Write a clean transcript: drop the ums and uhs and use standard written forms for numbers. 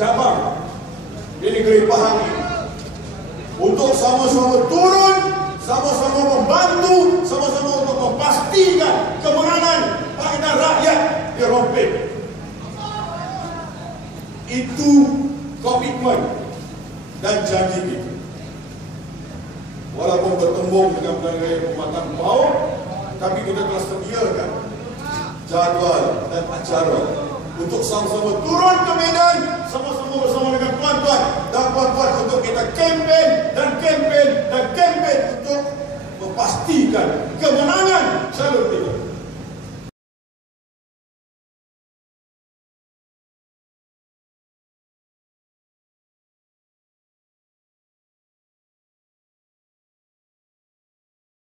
cabang di negeri Pahang ini untuk sama-sama turun, sama-sama membantu, sama-sama untuk memastikan kemenangan Pakatan Rakyat di Rompin. Itu komitmen dan janji kita. Walaupun bertembung dengan pelanggaran perkhidmatan PAUD, tapi kita telah sediakan jadual dan acara untuk sama-sama turun ke medan, sama-sama bersama dengan tuan-tuan dan puan-puan untuk kita kempen dan kempen dan kempen untuk memastikan kemenangan calon kita.